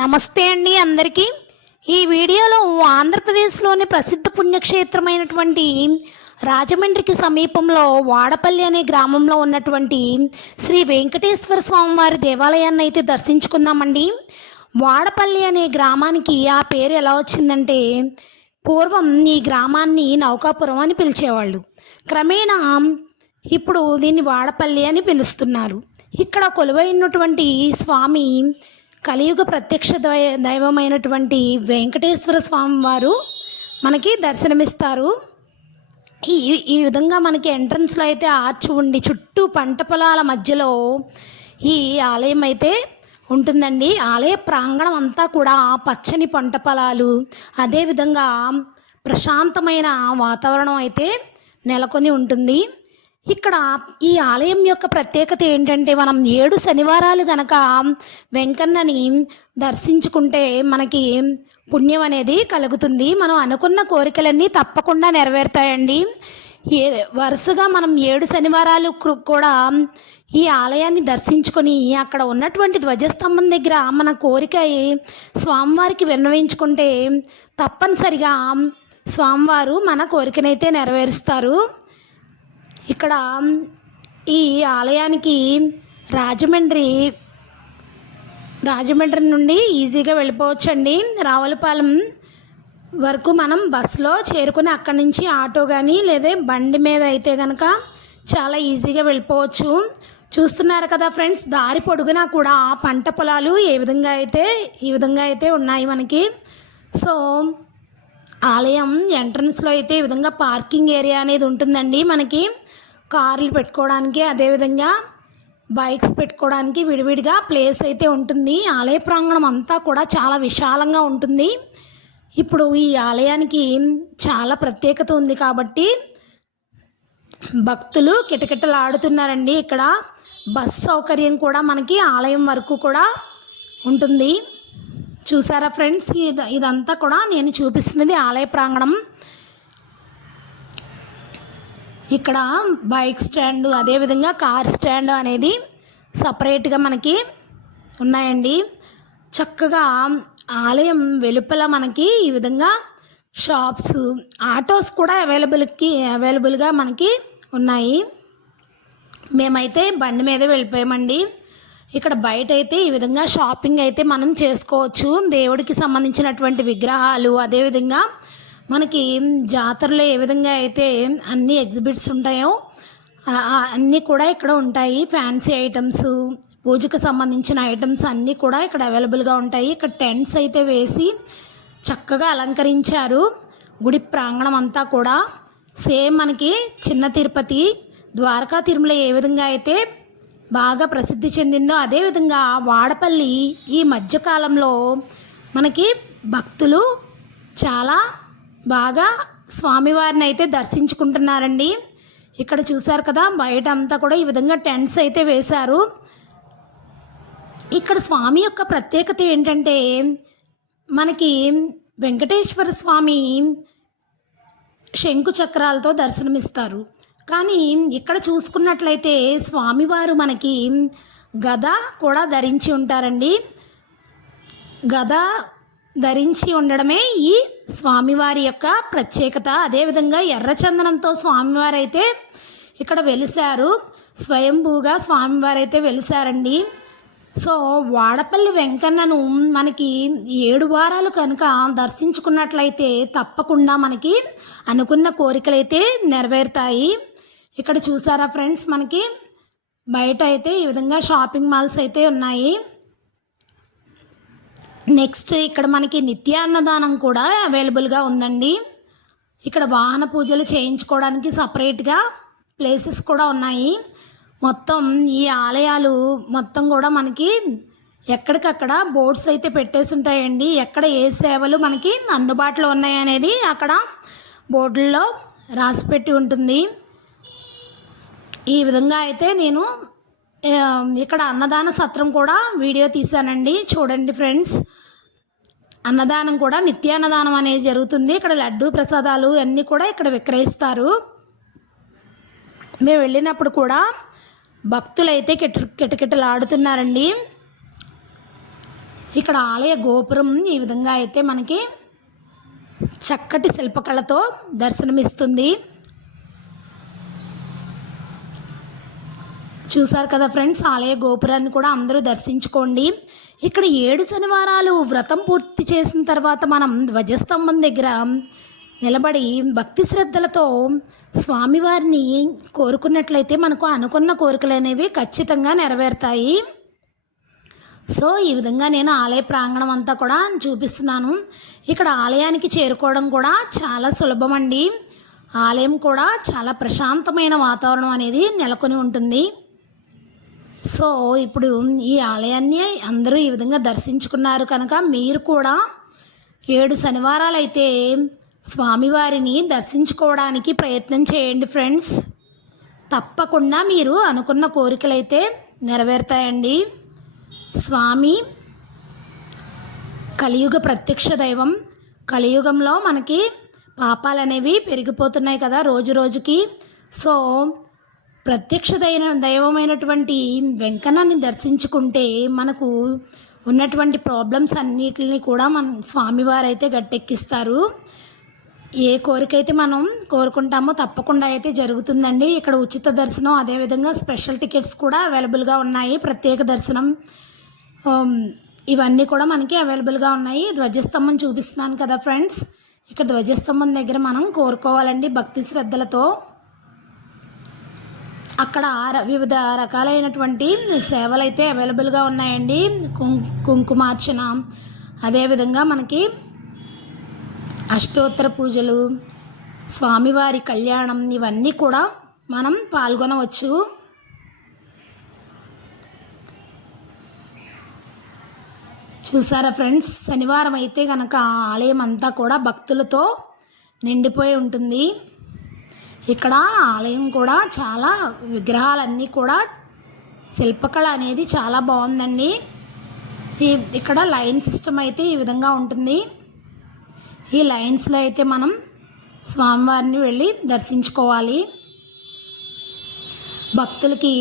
నమస్తే అండి అందరికీ. ఈ వీడియోలో ఆంధ్రప్రదేశ్లోని ప్రసిద్ధ పుణ్యక్షేత్రమైనటువంటి రాజమండ్రికి సమీపంలో వాడపల్లి అనే గ్రామంలో ఉన్నటువంటి శ్రీ వెంకటేశ్వర స్వామివారి దేవాలయాన్ని అయితే దర్శించుకుందామండి. వాడపల్లి అనే గ్రామానికి ఆ పేరు ఎలా వచ్చిందంటే పూర్వం ఈ గ్రామాన్ని నౌకాపురం అని పిలిచేవాళ్ళు. క్రమేణా ఇప్పుడు దీన్ని వాడపల్లి అని పిలుస్తున్నారు. ఇక్కడ కొలువైనటువంటి స్వామి కలియుగ ప్రత్యక్ష దై దైవమైనటువంటి వెంకటేశ్వర స్వామి వారు మనకి దర్శనమిస్తారు. ఈ ఈ విధంగా మనకి ఎంట్రన్స్లో అయితే ఆర్చ్ ఉండి చుట్టూ పంట పొలాల మధ్యలో ఈ ఆలయం అయితే ఉంటుందండి. ఆలయ ప్రాంగణం అంతా కూడా పచ్చని పంట పొలాలు అదేవిధంగా ప్రశాంతమైన వాతావరణం అయితే నెలకొని ఉంటుంది. ఇక్కడ ఈ ఆలయం యొక్క ప్రత్యేకత ఏంటంటే మనం ఏడు శనివారాలు గనక వెంకన్నని దర్శించుకుంటే మనకి పుణ్యం అనేది కలుగుతుంది. మనం అనుకున్న కోరికలన్నీ తప్పకుండా నెరవేరుతాయండి. ఏ వరుసగా మనం ఏడు శనివారాలు కూడా ఈ ఆలయాన్ని దర్శించుకొని అక్కడ ఉన్నటువంటి ధ్వజస్తంభం దగ్గర మన కోరిక స్వామివారికి విన్నవించుకుంటే తప్పనిసరిగా స్వామివారు మన కోరికనైతే నెరవేరుస్తారు. ఇక్కడ ఈ ఆలయానికి రాజమండ్రి రాజమండ్రి నుండి ఈజీగా వెళ్ళిపోవచ్చండి. రావులపాలెం వరకు మనం బస్సులో చేరుకుని అక్కడి నుంచి ఆటో కానీ లేదా బండి మీద అయితే కనుక చాలా ఈజీగా వెళ్ళిపోవచ్చు. చూస్తున్నారు కదా ఫ్రెండ్స్ దారి పొడుగునా కూడా పంట పొలాలు ఏ విధంగా అయితే ఈ విధంగా అయితే ఉన్నాయి మనకి. సో ఆలయం ఎంట్రన్స్లో అయితే ఈ విధంగా పార్కింగ్ ఏరియా అనేది ఉంటుందండి మనకి. కార్లు పెట్టుకోవడానికి అదేవిధంగా బైక్స్ పెట్టుకోవడానికి విడివిడిగా ప్లేస్ అయితే ఉంటుంది. ఆలయ ప్రాంగణం అంతా కూడా చాలా విశాలంగా ఉంటుంది. ఇప్పుడు ఈ ఆలయానికి చాలా ప్రత్యేకత ఉంది కాబట్టి భక్తులు కిటకిటలాడుతున్నారండి. ఇక్కడ బస్ సౌకర్యం కూడా మనకి ఆలయం వరకు కూడా ఉంటుంది. చూసారా ఫ్రెండ్స్? ఇది ఇదంతా కూడా నేను చూపిస్తున్నది ఆలయ ప్రాంగణం. ఇక్కడ బైక్ స్టాండ్ అదేవిధంగా కార్ స్టాండ్ అనేది సపరేట్గా మనకి ఉన్నాయండి. చక్కగా ఆలయం వెలుపల మనకి ఈ విధంగా షాప్స్ ఆటోస్ కూడా అవైలబుల్కి అవైలబుల్గా మనకి ఉన్నాయి. మేమైతే బండి మీద వెళ్ళిపోయామండి. ఇక్కడ బయట అయితే ఈ విధంగా షాపింగ్ అయితే మనం చేసుకోవచ్చు. దేవుడికి సంబంధించినటువంటి విగ్రహాలు అదేవిధంగా మనకి జాతరలో ఏ విధంగా అయితే అన్ని ఎగ్జిబిట్స్ ఉంటాయో అన్నీ కూడా ఇక్కడ ఉంటాయి. ఫ్యాన్సీ ఐటమ్స్ పూజకు సంబంధించిన ఐటమ్స్ అన్నీ కూడా ఇక్కడ అవైలబుల్గా ఉంటాయి. ఇక్కడ టెంట్స్ అయితే వేసి చక్కగా అలంకరించారు. గుడి ప్రాంగణం అంతా కూడా సేమ్ మనకి చిన్న తిరుపతి ద్వారకా తిరుమల ఏ విధంగా అయితే బాగా ప్రసిద్ధి చెందిందో అదేవిధంగా వాడపల్లి ఈ మధ్యకాలంలో మనకి భక్తులు చాలా బాగా స్వామివారిని అయితే దర్శించుకుంటున్నారండి. ఇక్కడ చూశారు కదా బయట అంతా కూడా ఈ విధంగా టెంట్స్ అయితే వేశారు. ఇక్కడ స్వామి యొక్క ప్రత్యేకత ఏంటంటే మనకి వెంకటేశ్వర స్వామి శంకు చక్రాలతో దర్శనమిస్తారు. కానీ ఇక్కడ చూసుకున్నట్లయితే స్వామివారు మనకి గద కూడా ధరించి ఉంటారండి. గద ధరించి ఉండడమే ఈ స్వామివారి యొక్క ప్రత్యేకత. అదేవిధంగా ఎర్రచందనంతో స్వామివారు అయితే ఇక్కడ వెలిశారు. స్వయంభూగా స్వామివారు అయితే వెలిశారండి. సో వాడపల్లి వెంకన్నను మనకి ఏడు వారాలు కనుక దర్శించుకున్నట్లయితే తప్పకుండా మనకి అనుకున్న కోరికలైతే నెరవేరుతాయి. ఇక్కడ చూసారా ఫ్రెండ్స్ మనకి బయట అయితే ఈ విధంగా షాపింగ్ మాల్స్ అయితే ఉన్నాయి. నెక్స్ట్ ఇక్కడ మనకి నిత్యాన్నదానం కూడా అవైలబుల్గా ఉందండి. ఇక్కడ వాహన పూజలు చేయించుకోవడానికి సపరేట్గా ప్లేసెస్ కూడా ఉన్నాయి. మొత్తం ఈ ఆలయాలు మొత్తం కూడా మనకి ఎక్కడికక్కడ బోర్డ్స్ అయితే పెట్టేసి ఉంటాయండి. ఎక్కడ ఏ సేవలు మనకి అందుబాటులో ఉన్నాయనేది అక్కడ బోర్డుల్లో రాసిపెట్టి ఉంటుంది. ఈ విధంగా అయితే నేను ఇక్కడ అన్నదాన సత్రం కూడా వీడియో తీశానండి. చూడండి ఫ్రెండ్స్. అన్నదానం కూడా నిత్యాన్నదానం అనేది జరుగుతుంది. ఇక్కడ లడ్డు ప్రసాదాలు అన్నీ కూడా ఇక్కడ విక్రయిస్తారు. మేము వెళ్ళినప్పుడు కూడా భక్తులైతే కిట కిటకిటలాడుతున్నారండి. ఇక్కడ ఆలయ గోపురం ఈ విధంగా అయితే మనకి చక్కటి శిల్పకళతో దర్శనమిస్తుంది. చూశారు కదా ఫ్రెండ్స్ ఆలయ గోపురాన్ని కూడా అందరూ దర్శించుకోండి. ఇక్కడ ఏడు శనివారాలు వ్రతం పూర్తి చేసిన తర్వాత మనం ధ్వజస్తంభం దగ్గర నిలబడి భక్తి శ్రద్ధలతో స్వామివారిని కోరుకున్నట్లయితే మనకు అనుకున్న కోరికలు అనేవి ఖచ్చితంగా నెరవేరుతాయి. సో ఈ విధంగా నేను ఆలయ ప్రాంగణం అంతా కూడా చూపిస్తున్నాను. ఇక్కడ ఆలయానికి చేరుకోవడం కూడా చాలా సులభం అండి ఆలయం కూడా చాలా ప్రశాంతమైన వాతావరణం అనేది నెలకొని ఉంటుంది. సో ఇప్పుడు ఈ ఆలయాన్ని అందరూ ఈ విధంగా దర్శించుకున్నారు కనుక మీరు కూడా ఏడు శనివారాలు అయితే స్వామివారిని దర్శించుకోవడానికి ప్రయత్నం చేయండి ఫ్రెండ్స్. తప్పకుండా మీరు అనుకున్న కోరికలైతే నెరవేరుతాయండి. స్వామి కలియుగ ప్రత్యక్ష దైవం కలియుగంలో మనకి పాపాలు అనేవి పెరిగిపోతున్నాయి కదా రోజు రోజుకి. సో ప్రత్యక్ష దైన దైవమైనటువంటి వెంకన్నని దర్శించుకుంటే మనకు ఉన్నటువంటి ప్రాబ్లమ్స్ అన్నిటిని కూడా మన స్వామివారు అయితే గట్టెక్కిస్తారు. ఏ కోరిక అయితే మనం కోరుకుంటామో తప్పకుండా అయితే జరుగుతుందండి. ఇక్కడ ఉచిత దర్శనం అదేవిధంగా స్పెషల్ టికెట్స్ కూడా అవైలబుల్గా ఉన్నాయి. ప్రత్యేక దర్శనం ఇవన్నీ కూడా మనకి అవైలబుల్గా ఉన్నాయి. ధ్వజస్తంభం చూపిస్తున్నాను కదా ఫ్రెండ్స్. ఇక్కడ ధ్వజస్తంభం దగ్గర మనం కోరుకోవాలండి భక్తి శ్రద్ధలతో. అక్కడ వివిధ రకాలైనటువంటి సేవలు అయితే అవైలబుల్గా ఉన్నాయండి. కుం కుంకుమార్చన అదేవిధంగా మనకి అష్టోత్తర పూజలు స్వామివారి కళ్యాణం ఇవన్నీ కూడా మనం పాల్గొనవచ్చు. చూసారా ఫ్రెండ్స్? శనివారం అయితే కనుక ఆలయం అంతా కూడా భక్తులతో నిండిపోయి ఉంటుంది. ఇక్కడ ఆలయం కూడా చాలా విగ్రహాలన్నీ కూడా శిల్పకళ అనేది చాలా బాగుందండి. ఈ ఇక్కడ లైన్ సిస్టమ్ అయితే ఈ విధంగా ఉంటుంది. ఈ లైన్స్లో అయితే మనం స్వామివారిని వెళ్ళి దర్శించుకోవాలి. భక్తులకి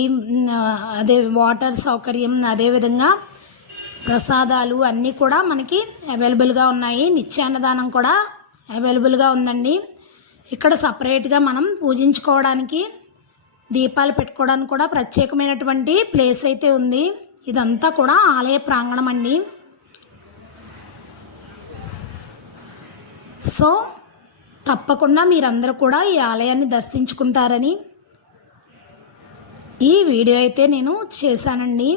అదే వాటర్ సౌకర్యం అదేవిధంగా ప్రసాదాలు అన్నీ కూడా మనకి అవైలబుల్గా ఉన్నాయి. నిత్యాన్నదానం కూడా అవైలబుల్గా ఉందండి. ఇక్కడ సపరేట్గా మనం పూజించుకోవడానికి దీపాలు పెట్టుకోవడానికి కూడా ప్రత్యేకమైనటువంటి ప్లేస్ అయితే ఉంది. ఇదంతా కూడా ఆలయ ప్రాంగణం అండి. సో తప్పకుండా మీరందరూ కూడా ఈ ఆలయాన్ని దర్శించుకుంటారని ఈ వీడియో అయితే నేను చేశానండి.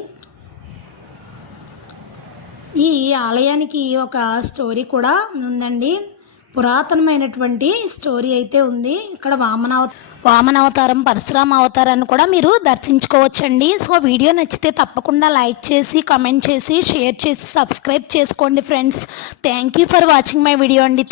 ఈ ఆలయానికి ఒక స్టోరీ కూడా ఉందండి. పురాతనమైనటువంటి స్టోరీ అయితే ఉంది. ఇక్కడ వామనావ వామనావతారం పరశురామ అవతారాన్ని కూడా మీరు దర్శించుకోవచ్చండి. సో వీడియో నచ్చితే తప్పకుండా లైక్ చేసి కామెంట్ చేసి షేర్ చేసి సబ్స్క్రైబ్ చేసుకోండి friends. Thank you for watching my video అండి.